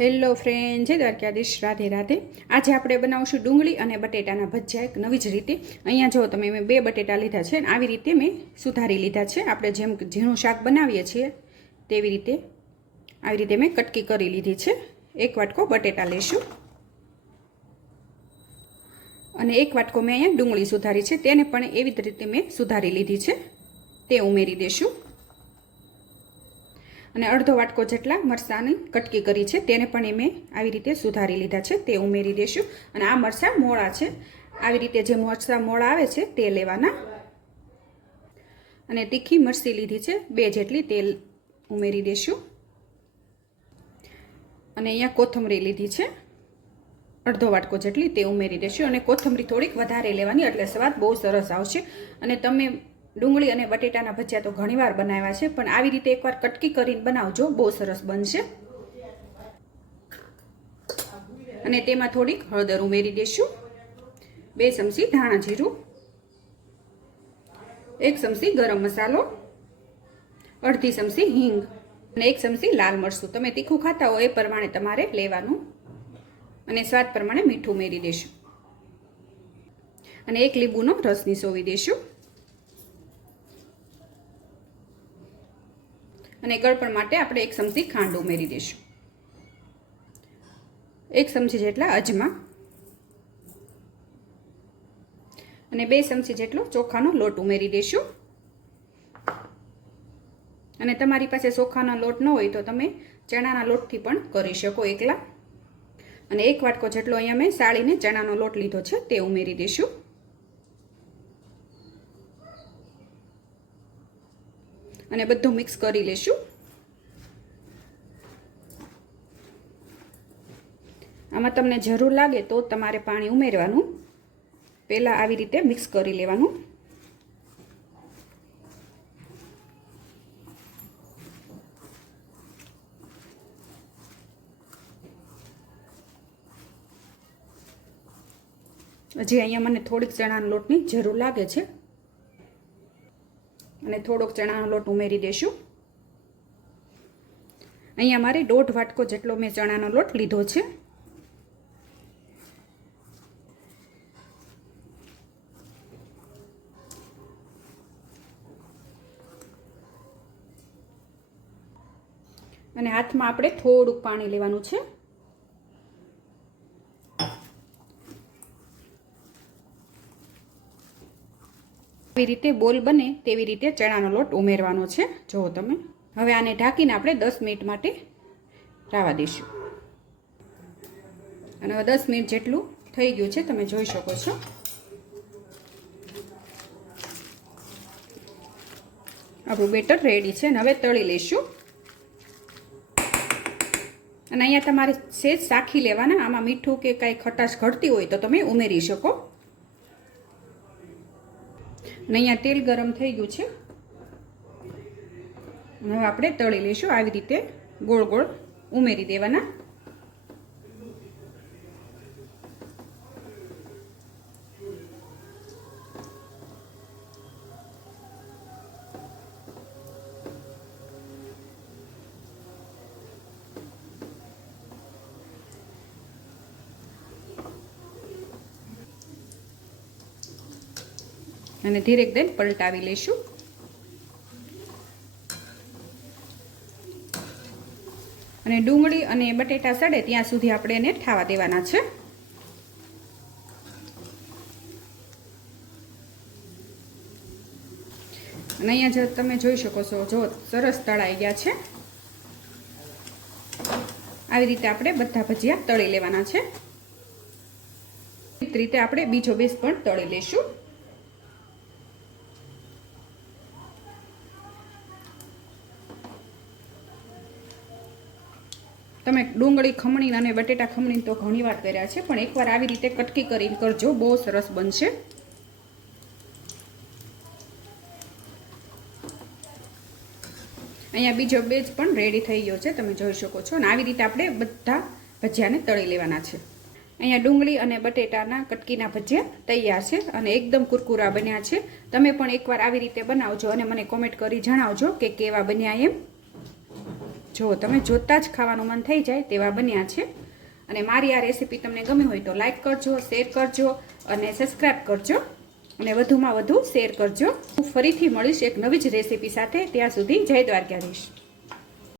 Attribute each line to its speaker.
Speaker 1: Hello friend, જય દ્વારકાધીશ. રાધે રાધે. આજે આપણે બનાવશું ડુંગળી અને બટેટાના ભજીયા એક નવી જ રીતે. અહીંયા જો તમે મેં બે બટેટા લીધા છે અને આવી રીતે મેં સુધારી લીધા છે. આપણે જેમ ઝીણું શાક બનાવીએ છીએ, તેવી રીતે આવી રીતે મેં કટકી કરી લીધી છે. એક વાટકો બટેટા લઈશું. અને એક વાટકો મેં અહીંયા ડુંગળી સુધારી છે. તેને પણ એવી જ રીતે મેં સુધારી લીધી છે. તે ઉમેરી દઈશું અને અડધો વાટકો જેટલા મરસાંની કટકી કરી છે, તેને પણ મેં આવી રીતે સુધારી લીધા છે, તે ઉમેરી દઈશું અને આ મરસાં મોળા છે. આવી રીતે જે મરચાં મોળા આવે છે, તે લેવાના. અને તીખી મરસી લીધી છે, બે જેટલી તેલ ઉમેરી દઈશું અને અહીંયા કોથમરી લીધી છે. અડધો વાટકો જેટલી તે ઉમેરી દઈશું અને કોથમરી થોડીક વધારે લેવાની, એટલે સ્વાદ બહુ સરસ આવશે. અને તમે ડુંગળી અને બટેટાના ભજીયા તો ઘણીવાર બનાવ્યા છે, પણ આવી રીતે એકવાર કટકી કરીને બનાવજો, બહુ સરસ બનશે. અને તેમાં થોડીક હળદર ઉમેરી દઈશું બે ચમચી ધાણા જીરું, એક ચમચી ગરમ મસાલો, અડધી ચમચી હિંગ અને એક ચમચી લાલ મરચું. તમે તીખું ખાતા હો એ પ્રમાણે તમારે લેવાનું અને સ્વાદ પ્રમાણે મીઠું ઉમેરી દઈશું અને એક લીંબુનો રસ નીસોવી દઈશું અને ગળપણ માટે આપણે એક ચમચી ખાંડ ઉમેરી દઈશું. એક ચમચી જેટલા અજમા અને બે ચમચી જેટલો ચોખાનો લોટ ઉમેરી દઈશું. અને તમારી પાસે ચોખાનો લોટ ન હોય તો તમે ચણાના લોટથી પણ કરી શકો એકલા. અને એક વાટકો જેટલો અહીંયા મેં સાળીને ચણાનો લોટ લીધો છે તે ઉમેરી દઈશું. અને બધું મિક્સ કરી લેશું. આમાં તમને જરૂર લાગે તો તમારે પાણી ઉમેરવાનું. પહેલાં આવી રીતે મિક્સ કરી લેવાનું. હજી અહીંયા મને થોડીક ચણાના લોટની જરૂર લાગે છે. અને થોડોક ચણાનો લોટ ઉમેરી દઈશું અહીંયા મારે દોઢ વાટકો જેટલો મેં ચણાનો લોટ લીધો છે. અને હાથમાં આપણે થોડુંક પાણી લેવાનું છે. આવી રીતે બોલ બને તેવી રીતે ચણાનો લોટ ઉમેરવાનો છે. જુઓ તમે. હવે આને ઢાંકીને આપણે દસ મિનિટ માટે રાવા દઈશું. અને હવે દસ મિનિટ જેટલું થઈ ગયું છે તમે જોઈ શકો છો. આપણું બેટર રેડી છે અને હવે તળી લઈશું. અને અહીંયા તમારે સેજ સાખી લેવાના. આમાં મીઠું કે કાંઈ ખટાશ ઘટતી હોય તો તમે ઉમેરી શકો. અને અહીંયા તેલ ગરમ થઈ ગયું છે. હવે આપણે તળી લઈશું. આવી રીતે ગોળ ગોળ ઉમેરી દેવાના. અને ધીરેક દઈને પલટાવી લઈશું. અને ડુંગળી અને બટેટા સડે ત્યાં સુધી આપણે એને ઠાવા દેવાના છે. અને અહીંયા જે તમે જોઈ શકો છો, જો સરસ તળાઈ ગયા છે. આવી રીતે આપણે બધા ભજીયા તળી લેવાના છે. રીતે આપણે બીજો બેસ પણ તળી લઈશું. તમે ડુંગળી, ખમણી અને બટેટા, ખમણી તો ઘણી વાર કર્યા છે, પણ એકવાર આવી રીતે કટકી કરીને કરજો, બહુ સરસ બનશે. અહીંયા બીજો બેજ પણ રેડી થઈ ગયો છે, તમે જોઈ શકો છો. અને આવી રીતે આપણે બધા ભજીયાને તળી લેવાના છે. અહીંયા ડુંગળી અને બટેટાના કટકીના ભજીયા તૈયાર છે અને એકદમ કુરકુરા બન્યા છે. તમે પણ એકવાર આવી રીતે બનાવજો અને મને કોમેન્ટ કરી જણાવજો કે કેવા બન્યા એમ. જુઓ તમે જોતાં જ ખાવાનું મન થઈ જાય તેવા બન્યા છે. અને મારી આ રેસીપી તમને ગમી હોય તો લાઇક કરજો, શેર કરજો અને સબસ્ક્રાઈબ કરજો. અને વધુમાં વધુ શેર કરજો. હું ફરીથી મળીશ એક નવી જ રેસીપી સાથે. ત્યાં સુધી જય દ્વારકાધીશ.